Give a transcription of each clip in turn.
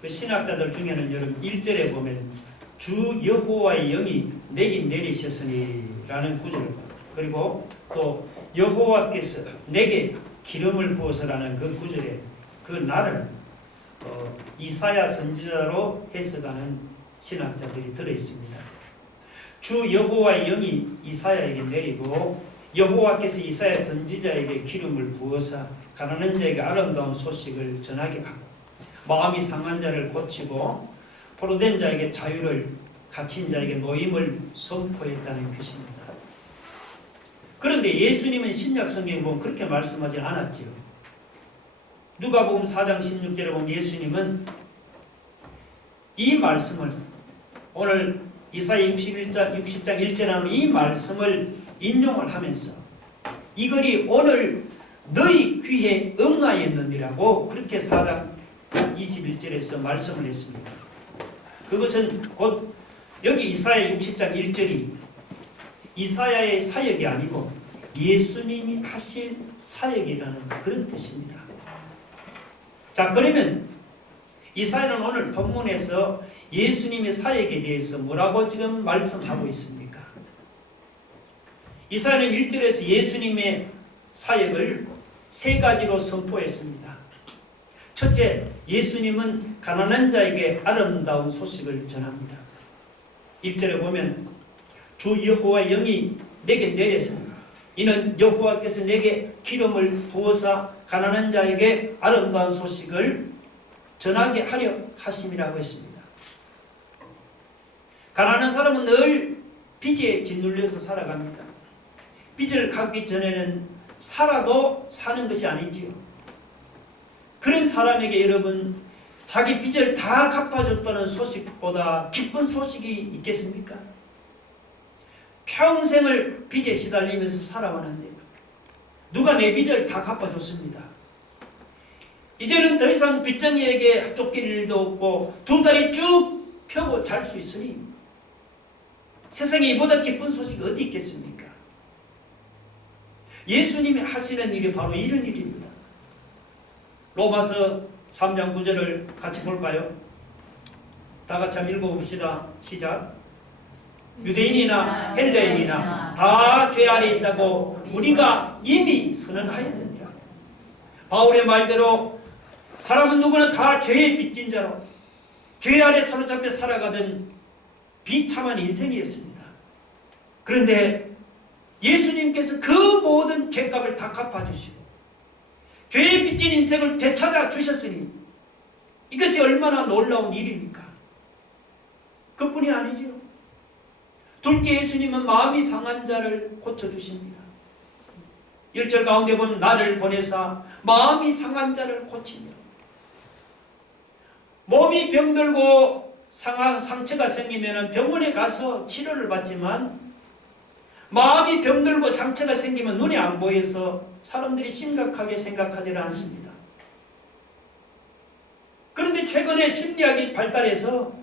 그 신학자들 중에는 여러분 1절에 보면 주 여호와의 영이 내게 내리셨으니 라는 구절을 봐요. 그리고 또 여호와께서 내게 기름을 부어서라는 그 구절에 그 날을 이사야 선지자로 해석하는 신학자들이 들어있습니다. 주 여호와의 영이 이사야에게 내리고 여호와께서 이사야 선지자에게 기름을 부어서 가난한 자에게 아름다운 소식을 전하게 하고 마음이 상한 자를 고치고 포로된 자에게 자유를 갇힌 자에게 노임을 선포했다는 것입니다. 그런데 예수님은 신약 성경에 보면 그렇게 말씀하지 않았지요. 누가복음 4장 16절에 보면 예수님은 이 말씀을 오늘 이사야 60장 1절에 나오는 이 말씀을 인용을 하면서 이것이 오늘 너희 귀에 응하였느니라고 그렇게 4장 21절에서 말씀을 했습니다. 그것은 곧 여기 이사야 60장 1절이 이사야의 사역이 아니고 예수님이 하실 사역이라는 그런 뜻입니다. 자, 그러면 이사야는 오늘 본문에서 예수님의 사역에 대해서 뭐라고 지금 말씀하고 있습니까? 이사야는 1절에서 예수님의 사역을 세 가지로 선포했습니다. 첫째, 예수님은 가난한 자에게 아름다운 소식을 전합니다. 1절에 보면 주 여호와의 영이 내게 내렸습니다. 이는 여호와께서 내게 기름을 부어서 가난한 자에게 아름다운 소식을 전하게 하려 하심이라고 했습니다. 가난한 사람은 늘 빚에 짓눌려서 살아갑니다. 빚을 갚기 전에는 살아도 사는 것이 아니지요. 그런 사람에게 여러분 자기 빚을 다 갚아줬다는 소식보다 기쁜 소식이 있겠습니까? 평생을 빚에 시달리면서 살아왔는데 누가 내 빚을 다 갚아줬습니다. 이제는 더 이상 빚쟁이에게 쫓길 일도 없고 두 다리 쭉 펴고 잘 수 있으니 세상에 이보다 기쁜 소식이 어디 있겠습니까? 예수님이 하시는 일이 바로 이런 일입니다. 로마서 3장 9절을 같이 볼까요? 다 같이 한번 읽어봅시다. 시작. 유대인이나 헬레인이나 다 죄 아래 있다고 우리가 이미 선언하였느니라. 바울의 말대로 사람은 누구나 다 죄에 빚진 자로 죄 아래 사로잡혀 살아가던 비참한 인생이었습니다. 그런데 예수님께서 그 모든 죄값을 다 갚아주시고 죄에 빚진 인생을 되찾아 주셨으니 이것이 얼마나 놀라운 일입니까? 그뿐이 아니죠. 둘째, 예수님은 마음이 상한 자를 고쳐주십니다. 1절 가운데 보면 나를 보내사 마음이 상한 자를 고치며 몸이 병들고 상처가 생기면 병원에 가서 치료를 받지만 마음이 병들고 상처가 생기면 눈에 안 보여서 사람들이 심각하게 생각하지는 않습니다. 그런데 최근에 심리학이 발달해서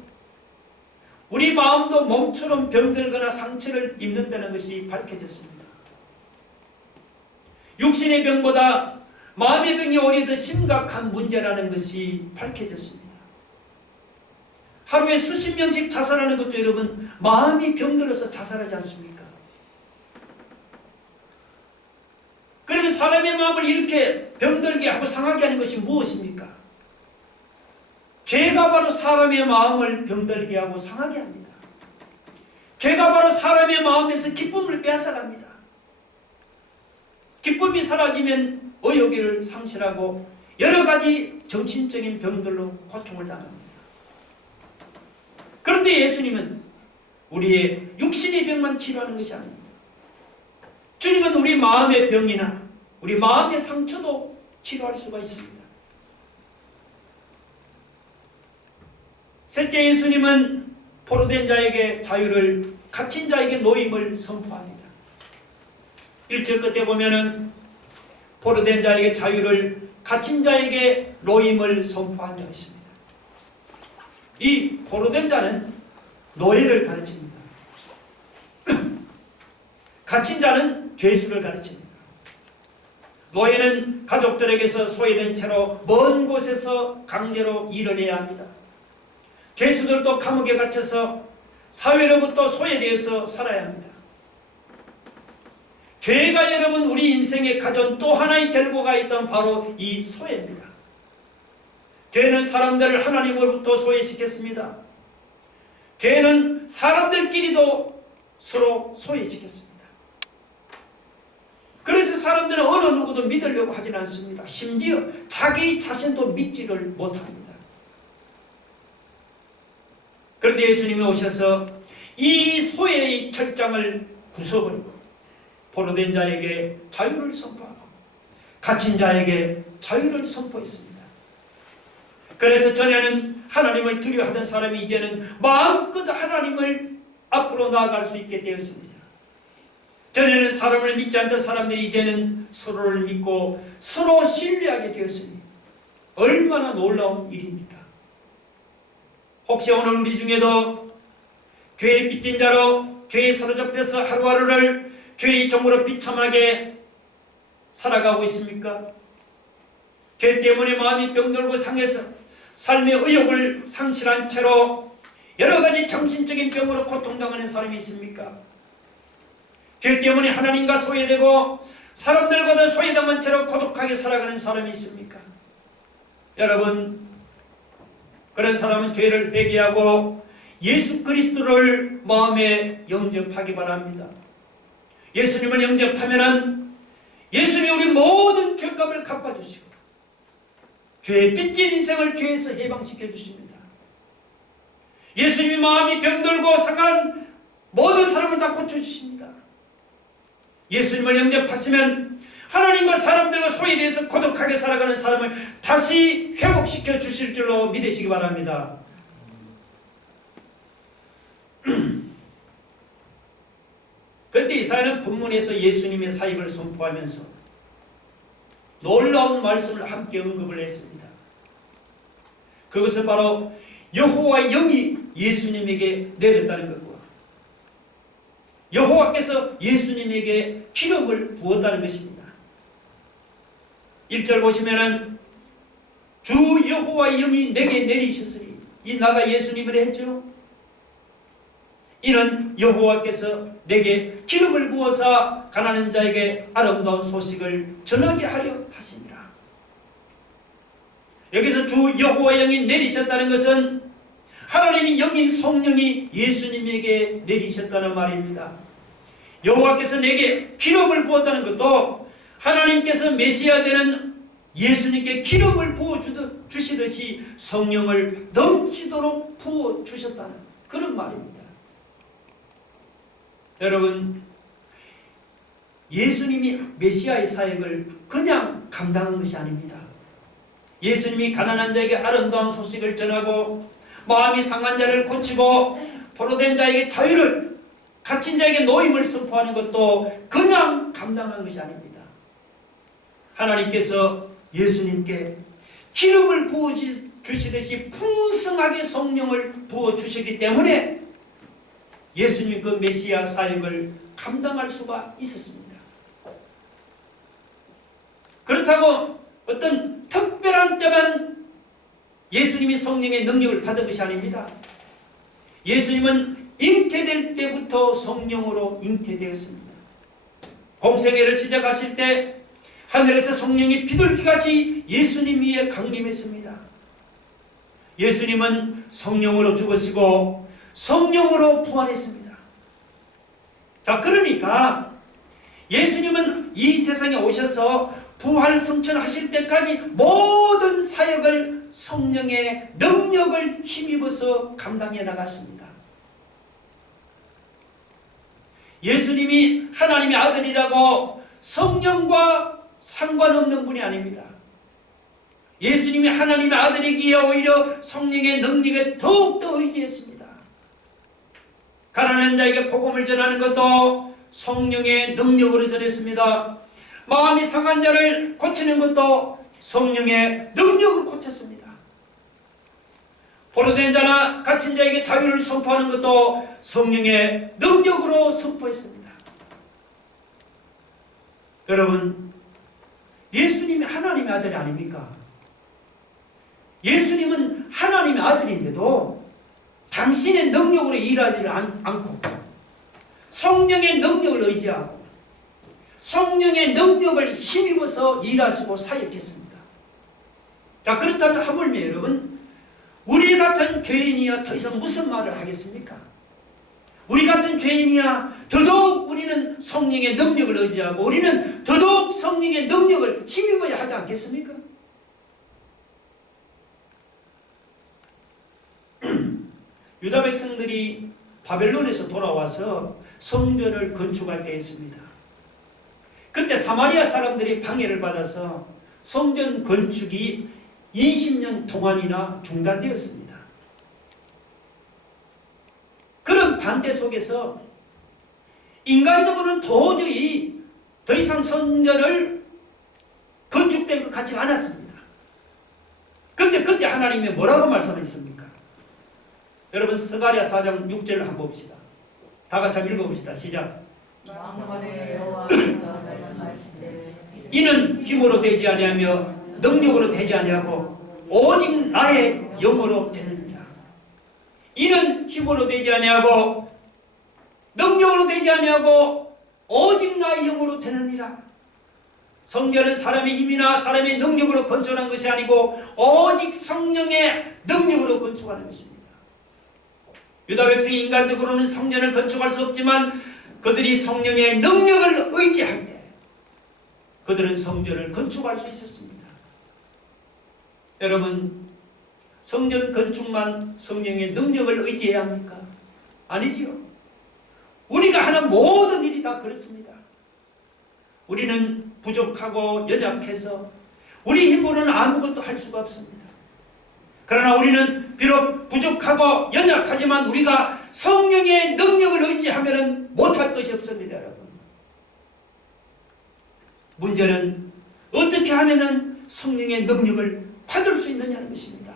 우리 마음도 몸처럼 병들거나 상처를 입는다는 것이 밝혀졌습니다. 육신의 병보다 마음의 병이 오히려 더 심각한 문제라는 것이 밝혀졌습니다. 하루에 수십 명씩 자살하는 것도 여러분 마음이 병들어서 자살하지 않습니까? 그러면 사람의 마음을 이렇게 병들게 하고 상하게 하는 것이 무엇입니까? 죄가 바로 사람의 마음을 병들게 하고 상하게 합니다. 죄가 바로 사람의 마음에서 기쁨을 빼앗아갑니다. 기쁨이 사라지면 의욕을 상실하고 여러 가지 정신적인 병들로 고통을 당합니다. 그런데 예수님은 우리의 육신의 병만 치료하는 것이 아닙니다. 주님은 우리 마음의 병이나 우리 마음의 상처도 치료할 수가 있습니다. 셋째, 예수님은 포로된 자에게 자유를, 갇힌 자에게 노임을 선포합니다. 1절 끝에 보면은 포로된 자에게 자유를, 갇힌 자에게 노임을 선포한다 했습니다. 이 포로된 자는 노예를 가르칩니다. 갇힌 자는 죄수를 가르칩니다. 노예는 가족들에게서 소외된 채로 먼 곳에서 강제로 일을 해야 합니다. 죄수들도 감옥에 갇혀서 사회로부터 소외되어서 살아야 합니다. 죄가 여러분 우리 인생에 가져온 또 하나의 결과가 있던 바로 이 소외입니다. 죄는 사람들을 하나님으로부터 소외시켰습니다. 죄는 사람들끼리도 서로 소외시켰습니다. 그래서 사람들은 어느 누구도 믿으려고 하진 않습니다. 심지어 자기 자신도 믿지를 못합니다. 그런데 예수님이 오셔서 이 소외의 철장을 부숴버리고 포로된 자에게 자유를 선포하고 갇힌 자에게 자유를 선포했습니다. 그래서 전에는 하나님을 두려워하던 사람이 이제는 마음껏 하나님을 앞으로 나아갈 수 있게 되었습니다. 전에는 사람을 믿지 않던 사람들이 이제는 서로를 믿고 서로 신뢰하게 되었습니다. 얼마나 놀라운 일입니까? 혹시 오늘 우리 중에도 죄에 빚진 자로 죄에 사로잡혀서 하루하루를 죄의 종으로 비참하게 살아가고 있습니까? 죄 때문에 마음이 병들고 상해서 삶의 의욕을 상실한 채로 여러 가지 정신적인 병으로 고통당하는 사람이 있습니까? 죄 때문에 하나님과 소외되고 사람들과도 소외당한 채로 고독하게 살아가는 사람이 있습니까? 여러분, 그런 사람은 죄를 회개하고 예수 그리스도를 마음에 영접하기 바랍니다. 예수님을 영접하면은 예수님이 우리 모든 죄값을 갚아주시고 죄에 빚진 인생을 죄에서 해방시켜 주십니다. 예수님이 마음이 병들고 상한 모든 사람을 다 고쳐주십니다. 예수님을 영접하시면 하나님과 사람들과 소외되어서 고독하게 살아가는 사람을 다시 회복시켜 주실 줄로 믿으시기 바랍니다. 그런데 이사야는 본문에서 예수님의 사역을 선포하면서 놀라운 말씀을 함께 언급을 했습니다. 그것은 바로 여호와의 영이 예수님에게 내렸다는 것과 여호와께서 예수님에게 기름을 부었다는 것입니다. 1절 보시면은 주 여호와의 영이 내게 내리셨으니, 이 나가 예수님을 했죠. 이는 여호와께서 내게 기름을 부어서 가난한 자에게 아름다운 소식을 전하게 하려 하시니라. 여기서 주 여호와의 영이 내리셨다는 것은 하나님의 영인 성령이 예수님에게 내리셨다는 말입니다. 여호와께서 내게 기름을 부었다는 것도 하나님께서 메시아 되는 예수님께 기름을 부어주시듯이 성령을 넘치도록 부어주셨다는 그런 말입니다. 여러분, 예수님이 메시아의 사역을 그냥 감당한 것이 아닙니다. 예수님이 가난한 자에게 아름다운 소식을 전하고 마음이 상한 자를 고치고 포로된 자에게 자유를, 갇힌 자에게 노임을 선포하는 것도 그냥 감당한 것이 아닙니다. 하나님께서 예수님께 기름을 부어주시듯이 풍성하게 성령을 부어주시기 때문에 예수님 그 메시아 사역을 감당할 수가 있었습니다. 그렇다고 어떤 특별한 때만 예수님이 성령의 능력을 받은 것이 아닙니다. 예수님은 잉태될 때부터 성령으로 잉태되었습니다. 공생애를 시작하실 때 하늘에서 성령이 비둘기같이 예수님 위에 강림했습니다. 예수님은 성령으로 죽으시고 성령으로 부활했습니다. 자, 그러니까 예수님은 이 세상에 오셔서 부활 승천하실 때까지 모든 사역을 성령의 능력을 힘입어서 감당해 나갔습니다. 예수님이 하나님의 아들이라고 성령과 상관없는 분이 아닙니다. 예수님이 하나님의 아들이기에 오히려 성령의 능력에 더욱더 의지했습니다. 가난한 자에게 복음을 전하는 것도 성령의 능력으로 전했습니다. 마음이 상한 자를 고치는 것도 성령의 능력으로 고쳤습니다. 포로된 자나 갇힌 자에게 자유를 선포하는 것도 성령의 능력으로 선포했습니다. 여러분, 예수님이 하나님의 아들이 아닙니까? 예수님은 하나님의 아들인데도 당신의 능력으로 일하지 않고 성령의 능력을 의지하고 성령의 능력을 힘입어서 일하시고 사역했습니다. 자, 그렇다면 하물며 여러분, 우리 같은 죄인이야 더 이상 무슨 말을 하겠습니까? 우리 같은 죄인이야 더더욱 우리는 성령의 능력을 의지하고 우리는 더더욱 성령의 능력을 힘입어야 하지 않겠습니까? 유다 백성들이 바벨론에서 돌아와서 성전을 건축할 때였습니다. 그때 사마리아 사람들이 방해를 받아서 성전 건축이 20년 동안이나 중단되었습니다. 그런 반대 속에서 인간적으로는 도저히 더 이상 성전을 건축될 것 같지 않았습니다. 그때 하나님이 뭐라고 말씀하셨습니까? 여러분 스가랴 4장 6절을 한번 봅시다. 다 같이 한번 읽어봅시다. 시작. 이는 힘으로 되지 아니하며 능력으로 되지 아니하고 오직 나의 영으로 되느니라. 이는 힘으로 되지 아니하고 능력으로 되지 아니하고 오직 나의 영으로 되느니라. 성전은 사람의 힘이나 사람의 능력으로 건축하는 것이 아니고 오직 성령의 능력으로 건축하는 것입니다. 유다 백성이 인간적으로는 성전을 건축할 수 없지만 그들이 성령의 능력을 의지할 때 그들은 성전을 건축할 수 있었습니다. 여러분, 성전 건축만 성령의 능력을 의지해야 합니까? 아니지요. 우리가 하는 모든 일이 다 그렇습니다. 우리는 부족하고 연약해서 우리 힘으로는 아무것도 할 수가 없습니다. 그러나 우리는 비록 부족하고 연약하지만 우리가 성령의 능력을 의지하면 못할 것이 없습니다, 여러분. 문제는 어떻게 하면 성령의 능력을 받을 수 있느냐는 것입니다.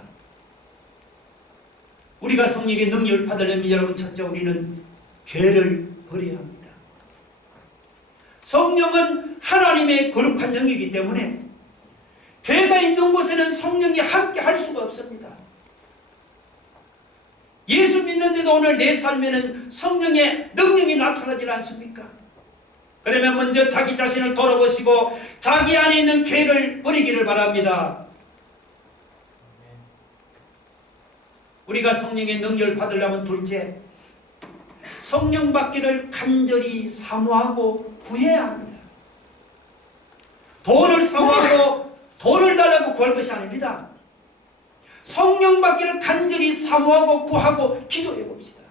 우리가 성령의 능력을 받으려면 여러분, 첫째 우리는 죄를 버려야 합니다. 성령은 하나님의 거룩한 영이기 때문에 죄가 있는 곳에는 성령이 함께 할 수가 없습니다. 예수 믿는데도 오늘 내 삶에는 성령의 능력이 나타나지 않습니까? 그러면 먼저 자기 자신을 돌아보시고 자기 안에 있는 죄를 버리기를 바랍니다. 우리가 성령의 능력을 받으려면 둘째, 성령 받기를 간절히 사모하고 구해야 합니다. 돈을 사모하고 돈을 달라고 구할 것이 아닙니다. 성령 받기를 간절히 사모하고 구하고 기도해 봅시다.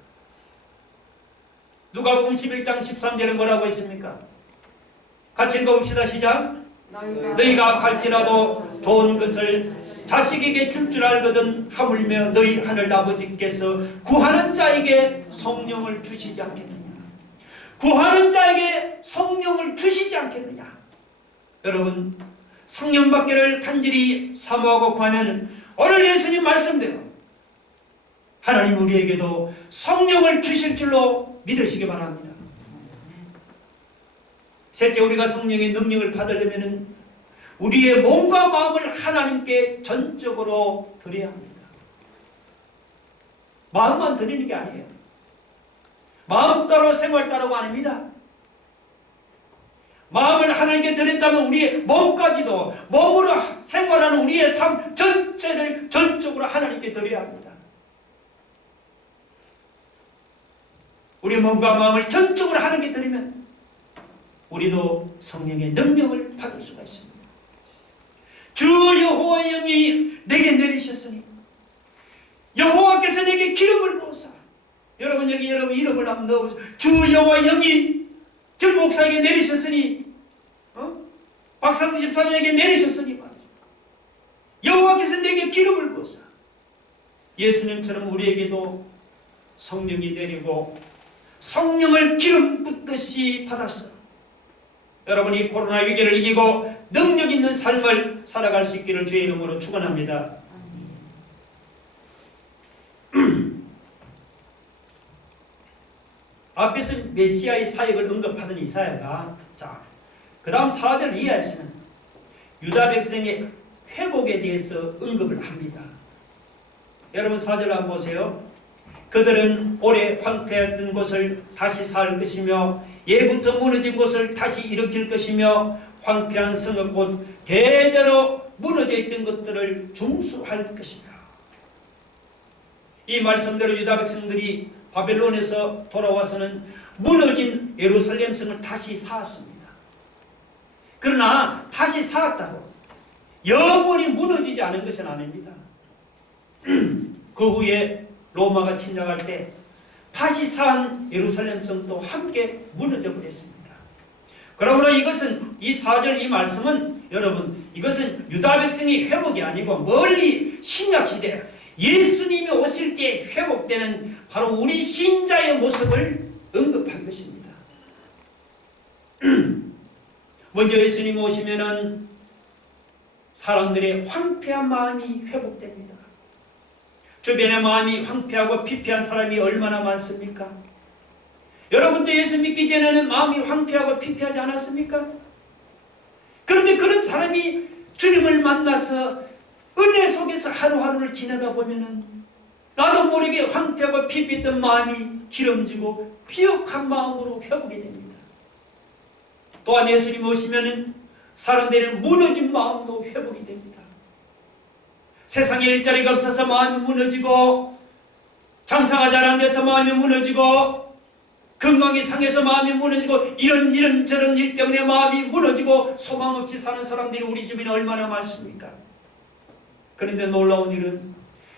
누가복음 11장 13절에 뭐라고 있습니까? 같이 읽어봅시다. 시작. 너희가 갈지라도 좋은 것을 자식에게 줄 줄 알거든 하물며 너희 하늘 아버지께서 구하는 자에게 성령을 주시지 않겠느냐. 구하는 자에게 성령을 주시지 않겠느냐. 여러분, 성령 받기를 간절히 사모하고 구하면 오늘 예수님 말씀대로 하나님 우리에게도 성령을 주실 줄로 믿으시기 바랍니다. 셋째, 우리가 성령의 능력을 받으려면 우리의 몸과 마음을 하나님께 전적으로 드려야 합니다. 마음만 드리는 게 아니에요. 마음 따로 생활 따로가 아닙니다. 마음을 하나님께 드린다면 우리의 몸까지도, 몸으로 생활하는 우리의 삶 전체를 전적으로 하나님께 드려야 합니다. 우리 몸과 마음을 전적으로 하나님께 드리면 우리도 성령의 능력을 받을 수가 있습니다. 주 여호와의 영이 내게 내리셨으니 여호와께서 내게 기름을 부으사. 여러분 여기 여러분 이름을 한번 넣어보세요. 주 여호와의 영이 김 목사에게 내리셨으니 박상수 집사님에게 내리셨으니 말이죠. 여호와께서 내게 기름을 부으사. 예수님처럼 우리에게도 성령이 내리고 성령을 기름 붓듯이 받았어. 여러분이 코로나 위기를 이기고 능력 있는 삶을 살아갈 수 있기를 주의 이름으로 축원합니다. 앞에서 메시아의 사역을 언급하던 이사야가 그 다음 4절 이하에서는 유다 백성의 회복에 대해서 언급을 합니다. 여러분 4절 한번 보세요. 그들은 오래 황폐했던 곳을 다시 쌓을 것이며 예부터 무너진 곳을 다시 일으킬 것이며 황폐한 성읍 곧 대대로 무너져 있던 것들을 중수할 것이며. 이 말씀대로 유다 백성들이 바벨론에서 돌아와서는 무너진 예루살렘 성을 다시 쌓았습니다. 그러나 다시 쌓았다고 영원히 무너지지 않은 것은 아닙니다. 그 후에 로마가 침략할 때 다시 쌓은 예루살렘 성도 함께 무너져 버렸습니다. 그러므로 이것은 이 4절 이 말씀은 여러분 이것은 유다 백성의 회복이 아니고 멀리 신약시대 예수님이 오실 때 회복되는 바로 우리 신자의 모습을 언급한 것입니다. 먼저 예수님이 오시면은 사람들의 황폐한 마음이 회복됩니다. 주변의 마음이 황폐하고 피폐한 사람이 얼마나 많습니까? 여러분도 예수 믿기 전에는 마음이 황폐하고 피폐하지 않았습니까? 그런데 그런 사람이 주님을 만나서 은혜 속에서 하루하루를 지내다 보면은 나도 모르게 황폐하고 피폐했던 마음이 기름지고 비옥한 마음으로 회복이 됩니다. 또한 예수님 오시면은 사람들의 무너진 마음도 회복이 됩니다. 세상에 일자리가 없어서 마음이 무너지고 장사가 잘 안 돼서 마음이 무너지고 건강이 상해서 마음이 무너지고 이런 저런 일 때문에 마음이 무너지고 소망 없이 사는 사람들이 우리 주변에 얼마나 많습니까? 그런데 놀라운 일은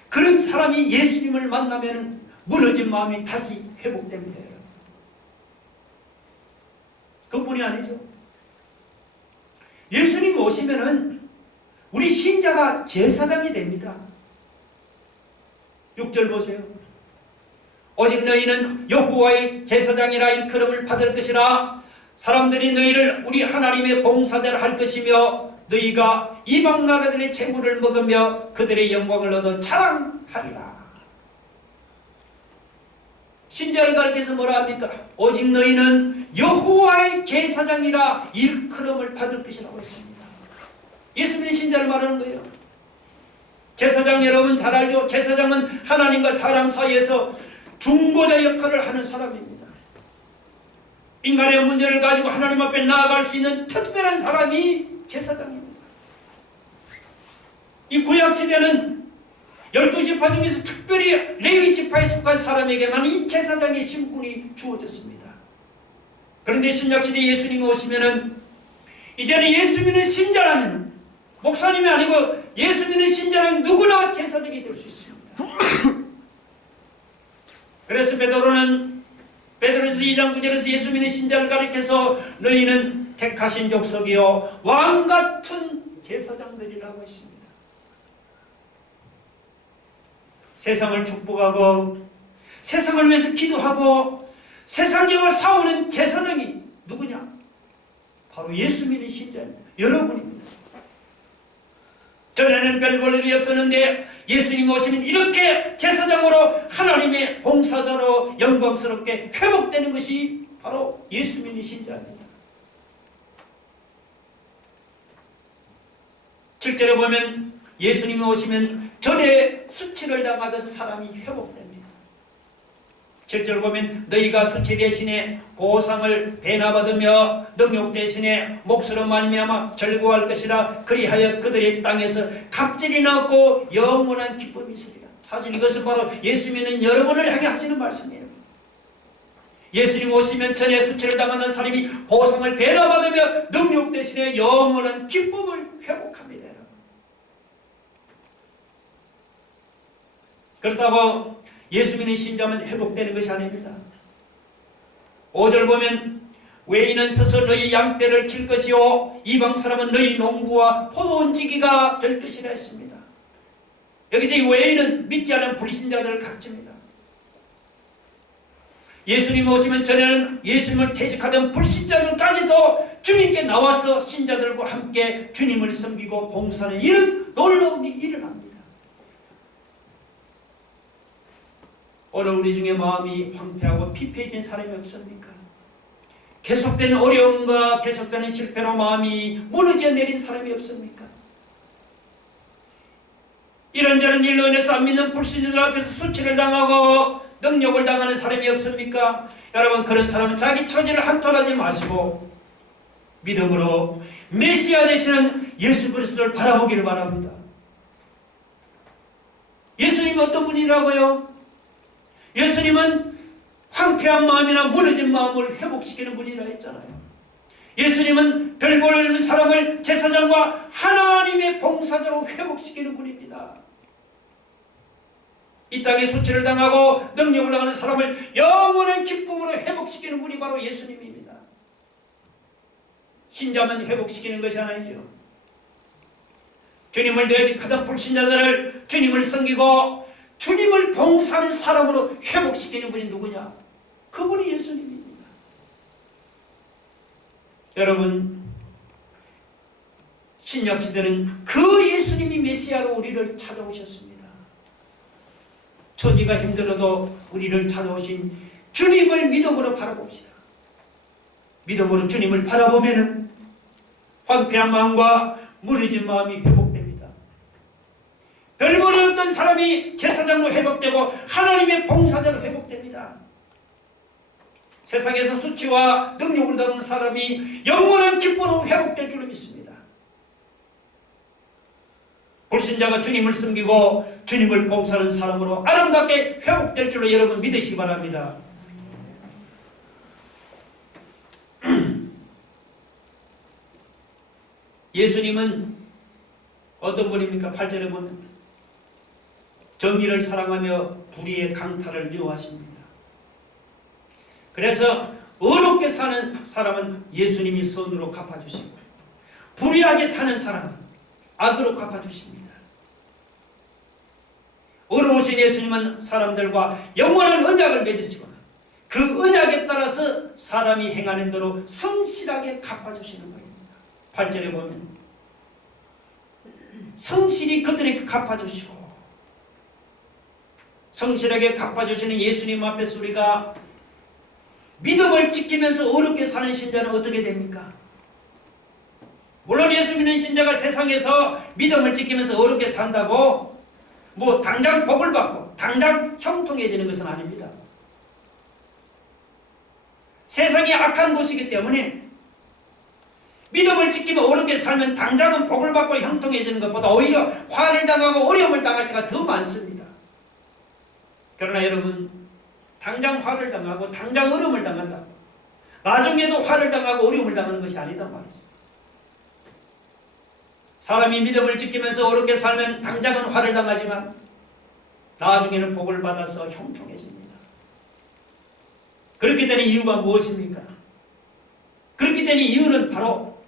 그런 사람이 예수님을 만나면 무너진 마음이 다시 회복됩니다. 그뿐이 아니죠. 예수님 오시면은 우리 신자가 제사장이 됩니다. 6절 보세요. 오직 너희는 여호와의 제사장이라 일컬음을 받을 것이라. 사람들이 너희를 우리 하나님의 봉사자라 할 것이며 너희가 이방 나라들의 재물을 먹으며 그들의 영광을 얻어 자랑하리라. 신자를 가리켜서 뭐라 합니까? 오직 너희는 여호와의 제사장이라 일컬음을 받을 것이라고 했습니다. 예수님의 신자를 말하는 거예요. 제사장 여러분 잘 알죠? 제사장은 하나님과 사람 사이에서 중보자 역할을 하는 사람입니다. 인간의 문제를 가지고 하나님 앞에 나아갈 수 있는 특별한 사람이 제사장입니다. 이 구약시대는 12지파 중에서 특별히 레위 지파에 속한 사람에게만 이 제사장의 신분이 주어졌습니다. 그런데 신약시대 예수님이 오시면은 이제는 예수 믿는 신자라면 목사님이 아니고 예수 믿는 신자라면 누구나 제사장이 될 수 있습니다. 그래서 베드로전서 2장 9절에서 예수 믿는 신자를 가리켜서 너희는 택하신 족속이요 왕같은 제사장들이라고 했습니다. 세상을 축복하고 세상을 위해서 기도하고 세상과 싸우는 제사장이 누구냐? 바로 예수 믿는 신자입니다. 여러분입니다. 전에는 별 볼 일이 없었는데 예수님 오시면 이렇게 제사장으로 하나님의 봉사자로 영광스럽게 회복되는 것이 바로 예수 믿는 신자입니다. 7절에 보면 예수님이 오시면 전에 수치를 당하던 사람이 회복됩니다. 7절 보면 너희가 수치 대신에 보상을 배나받으며 능욕 대신에 몫으로 말미암아 즐거워할 것이라. 그리하여 그들의 땅에서 갑질이 나고 영원한 기쁨이 있으리라. 사실 이것은 바로 예수 믿는 여러분을 향해 하시는 말씀이에요. 예수님 오시면 전에 수치를 당하는 사람이 보상을 배나받으며 능욕 대신에 영원한 기쁨을 회복합니다. 그렇다고 예수 믿는 신자만 회복되는 것이 아닙니다. 5절 보면 외인은 서서 너희 양떼를 칠 것이요 이방 사람은 너희 농부와 포도원 지기가 될 것이라 했습니다. 여기서 이 외인은 믿지 않은 불신자들을 가르칩니다. 예수님 오시면 전에는 예수님을 퇴직하던 불신자들까지도 주님께 나와서 신자들과 함께 주님을 섬기고 봉사하는 이런 놀라운 일이 일어납니다. 오늘 우리 중에 마음이 황폐하고 피폐해진 사람이 없습니까? 계속되는 어려움과 계속되는 실패로 마음이 무너져 내린 사람이 없습니까? 이런 이런저런 일로 인해서 안 믿는 불신자들 앞에서 수치를 당하고 능력을 당하는 사람이 없습니까? 여러분, 그런 사람은 자기 처지를 한탄하지 마시고 믿음으로 메시아 되시는 예수 그리스도를 바라보기를 바랍니다. 예수님은 어떤 분이라고요? 예수님은 황폐한 마음이나 무너진 마음을 회복시키는 분이라 했잖아요. 예수님은 별 볼일 없는 사람을 제사장과 하나님의 봉사자로 회복시키는 분입니다. 이 땅에 수치를 당하고 능력을 당하는 사람을 영원한 기쁨으로 회복시키는 분이 바로 예수님입니다. 신자만 회복시키는 것이 아니죠. 주님을 내직하던 불신자들을 주님을 섬기고 주님을 봉사하는 사람으로 회복시키는 분이 누구냐? 그분이 예수님입니다. 여러분, 신약시대는 그 예수님이 메시아로 우리를 찾아오셨습니다. 처지가 힘들어도 우리를 찾아오신 주님을 믿음으로 바라봅시다. 믿음으로 주님을 바라보면 황폐한 마음과 무너진 마음이 회복됩니다. 별볼일 없던 사람이 제사장으로 회복되고 하나님의 봉사자로 회복됩니다. 세상에서 수치와 능력을 다루는 사람이 영원한 기쁨으로 회복될 줄을 믿습니다. 불신자가 주님을 섬기고 주님을 봉사하는 사람으로 아름답게 회복될 줄로 여러분 믿으시기 바랍니다. 예수님은 어떤 분입니까? 8절에 보면 정의를 사랑하며 불의의 강탈을 미워하십니다. 그래서 어렵게 사는 사람은 예수님이 선으로 갚아주시고 불의하게 사는 사람은 악으로 갚아주십니다. 어려우신 예수님은 사람들과 영원한 언약을 맺으시거나 그 언약에 따라서 사람이 행하는 대로 성실하게 갚아주시는 거입니다. 8절에 보면 성실히 그들에게 갚아주시고 성실하게 갚아주시는 예수님 앞에서 우리가 믿음을 지키면서 어렵게 사는 신자는 어떻게 됩니까? 물론 예수 믿는 신자가 세상에서 믿음을 지키면서 어렵게 산다고 뭐 당장 복을 받고 당장 형통해지는 것은 아닙니다. 세상이 악한 곳이기 때문에 믿음을 지키며 어렵게 살면 당장은 복을 받고 형통해지는 것보다 오히려 화를 당하고 어려움을 당할 때가 더 많습니다. 그러나 여러분, 당장 화를 당하고 당장 어려움을 당한다고 나중에도 화를 당하고 어려움을 당하는 것이 아니단 말이죠. 사람이 믿음을 지키면서 어렵게 살면 당장은 화를 당하지만 나중에는 복을 받아서 형통해집니다. 그렇게 되는 이유가 무엇입니까? 그렇게 되는 이유는 바로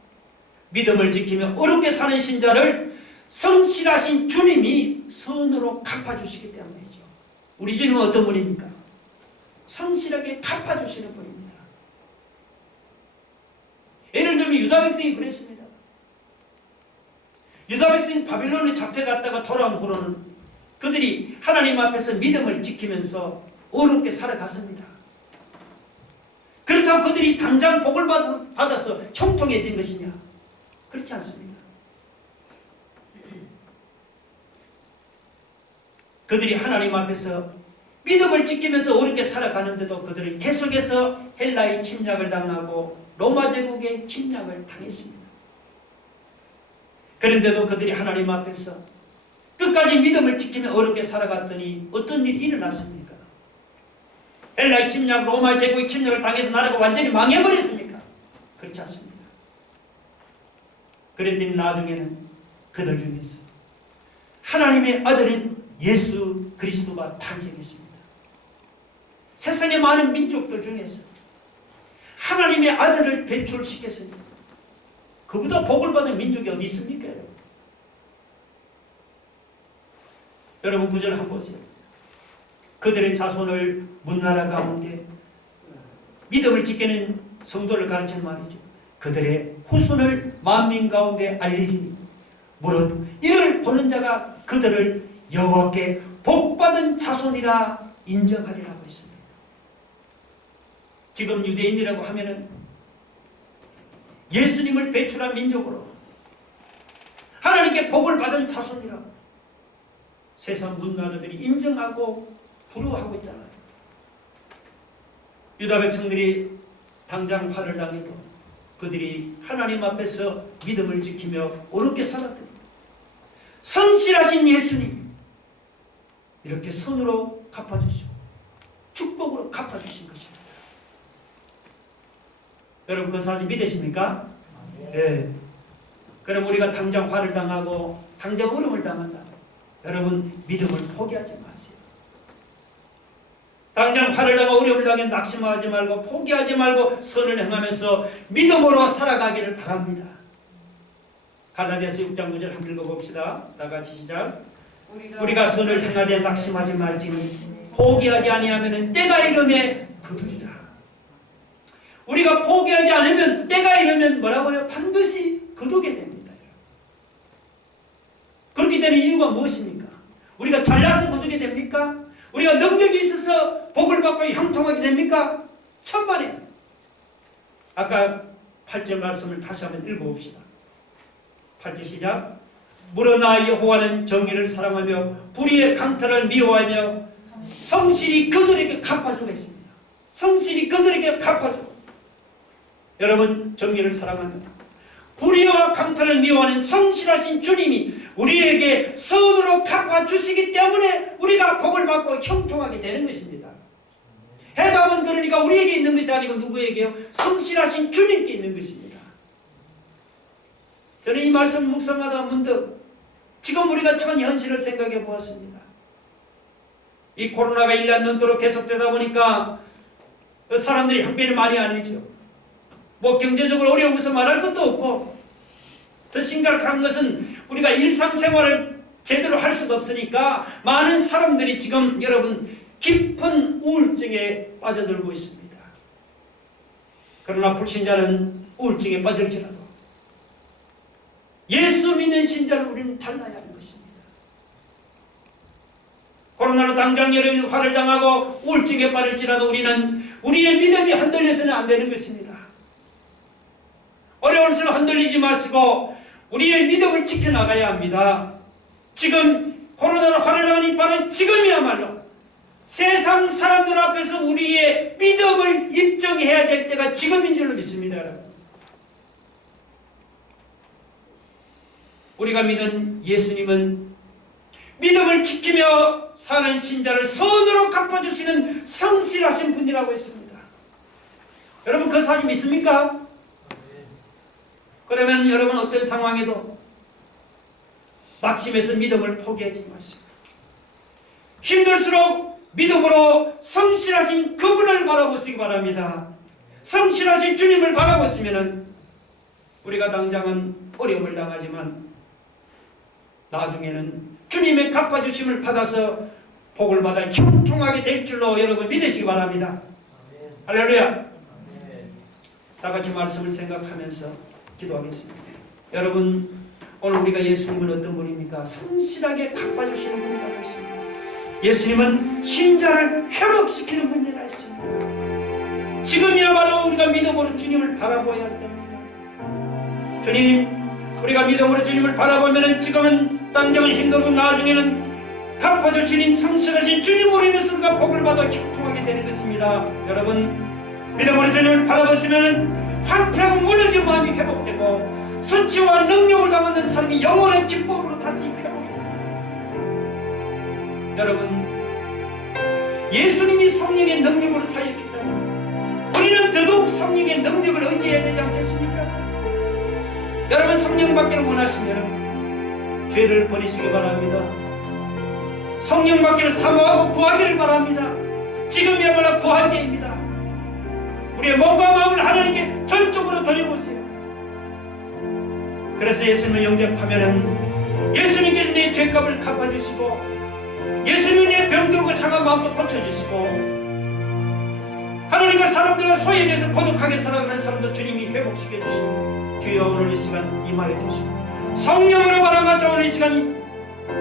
믿음을 지키며 어렵게 사는 신자를 성실하신 주님이 선으로 갚아주시기 때문이죠. 우리 주님은 어떤 분입니까? 성실하게 갚아주시는 분입니다. 예를 들면 유다 백성이 그랬습니다. 유다 백성이 바빌론에 잡혀갔다가 돌아온 후로는 그들이 하나님 앞에서 믿음을 지키면서 어렵게 살아갔습니다. 그렇다고 그들이 당장 복을 받아서 형통해진 것이냐? 그렇지 않습니다. 그들이 하나님 앞에서 믿음을 지키면서 어렵게 살아가는데도 그들은 계속해서 헬라의 침략을 당하고 로마 제국의 침략을 당했습니다. 그런데도 그들이 하나님 앞에서 끝까지 믿음을 지키며 어렵게 살아갔더니 어떤 일이 일어났습니까? 헬라의 침략, 로마 제국의 침략을 당해서 나라가 완전히 망해버렸습니까? 그렇지 않습니다. 그런데 나중에는 그들 중에서 하나님의 아들인 예수 그리스도가 탄생했습니다. 세상의 많은 민족들 중에서 하나님의 아들을 배출시켰습니다. 그보다 복을 받은 민족이 어디 있습니까? 여러분 9절 한번 보세요. 그들의 자손을 문나라 가운데 믿음을 지키는 성도를 가르치는 말이죠. 그들의 후손을 만민 가운데 알리리니 무릇 이를 보는 자가 그들을 여호와께 복받은 자손이라 인정하리라고 했습니다. 지금 유대인이라고 하면은 예수님을 배출한 민족으로 하나님께 복을 받은 자손이라고 세상 문나라들이 인정하고 부러워하고 있잖아요. 유다 백성들이 당장 화를 당해도 그들이 하나님 앞에서 믿음을 지키며 옳게 살았더니 성실하신 예수님 이렇게 선으로 갚아주시고 축복으로 갚아주신 것입니다. 여러분 그 사실 믿으십니까? 네. 그럼 우리가 당장 화를 당하고 당장 어려움을 당한다. 여러분 믿음을 포기하지 마세요. 당장 화를 당하고 어려움을 당해 낙심하지 말고 포기하지 말고 선을 행하면서 믿음으로 살아가기를 바랍니다. 갈라디아서 6장 9절 한번 읽어봅시다. 다같이 시작. 우리가 선을 행하되 낙심하지 말지니 포기하지 아니하면 때가 이름에 거두리라. 우리가 포기하지 않으면 때가 이르면 뭐라고요? 반드시 거두게 됩니다. 그렇게 되는 이유가 무엇입니까? 우리가 잘나서 거두게 됩니까? 우리가 능력이 있어서 복을 받고 형통하게 됩니까? 천만에. 아까 8절 말씀을 다시 한번 읽어봅시다. 8절 시작. 물어나 여호와는 정의를 사랑하며 불의의 강탈을 미워하며 성실히 그들에게 갚아주고 있습니다. 성실히 그들에게 갚아주고. 여러분 정의를 사랑하며 불의와 강탈을 미워하는 성실하신 주님이 우리에게 선으로 갚아주시기 때문에 우리가 복을 받고 형통하게 되는 것입니다. 해답은 그러니까 우리에게 있는 것이 아니고 누구에게요? 성실하신 주님께 있는 것입니다. 저는 이 말씀 묵상하다 문득 지금 우리가 처한 현실을 생각해 보았습니다. 이 코로나가 1년 넘도록 계속되다 보니까 사람들이 형편이 많이 아니죠. 뭐 경제적으로 어려운 것은 말할 것도 없고 더 심각한 것은 우리가 일상생활을 제대로 할 수가 없으니까 많은 사람들이 지금 여러분 깊은 우울증에 빠져들고 있습니다. 그러나 불신자는 우울증에 빠질지라도 예수 믿는 신자를 우리는 달라야 하는 것입니다. 코로나로 당장 여러분이 화를 당하고 우울증에 빠질지라도 우리는 우리의 믿음이 흔들려서는 안 되는 것입니다. 어려울수록 흔들리지 마시고 우리의 믿음을 지켜나가야 합니다. 지금 코로나로 화를 당하니 바로 지금이야말로 세상 사람들 앞에서 우리의 믿음을 입증해야 될 때가 지금인 줄로 믿습니다. 여러분. 우리가 믿은 예수님은 믿음을 지키며 사는 신자를 선으로 갚아주시는 성실하신 분이라고 했습니다. 여러분 그 사실 믿습니까? 그러면 여러분 어떤 상황에도 낙심해서 믿음을 포기하지 마시고 힘들수록 믿음으로 성실하신 그분을 바라보시기 바랍니다. 성실하신 주님을 바라보시면 우리가 당장은 어려움을 당하지만 나중에는 주님의 갚아주심을 받아서 복을 받아 형통하게 될 줄로 여러분 믿으시기 바랍니다. 할렐루야. 다같이 말씀을 생각하면서 기도하겠습니다. 여러분 오늘 우리가 예수님은 어떤 분입니까? 성실하게 갚아주시는 분이라고 했습니다. 예수님은 신자를 회복시키는 분이라 했습니다. 지금이야말로 우리가 믿음으로 주님을 바라보아야 할 때입니다. 주님 우리가 믿음으로 주님을 바라보면 지금은 당장은 힘들고 나중에는 갚아주시는 성실하신 주님으로 인해서 우리가 복을 받아 형통하게 되는 것입니다. 여러분 믿음으로 주님을 바라보시면 황폐하고 무너진 마음이 회복되고 수치와 능력을 당하는 사람이 영원한 기쁨으로 다시 회복이 됩니다. 여러분 예수님이 성령의 능력으로 사역했다면 우리는 더더욱 성령의 능력을 의지해야 되지 않겠습니까? 여러분 성령 받기를 원하시면 죄를 버리시기 바랍니다. 성령 받기를 사모하고 구하기를 바랍니다. 지금이야말로 구할 때입니다. 우리의 몸과 마음을 하나님께 전적으로 드려보세요. 그래서 예수님을 영접하면은 예수님께서 내 죄값을 갚아주시고 예수님이 내 병들고 상한 마음도 고쳐주시고 하나님과 사람들과 소외돼서 고독하게 살아가는 사람도 주님이 회복시켜주시고 주여 오늘 이 시간 임하여 주시고 성령으로 바라마자 오늘 이 시간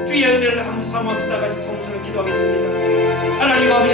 주의 은혜를 한번 사모합시다. 같이 통성을 기도하겠습니다. 하나님 아버지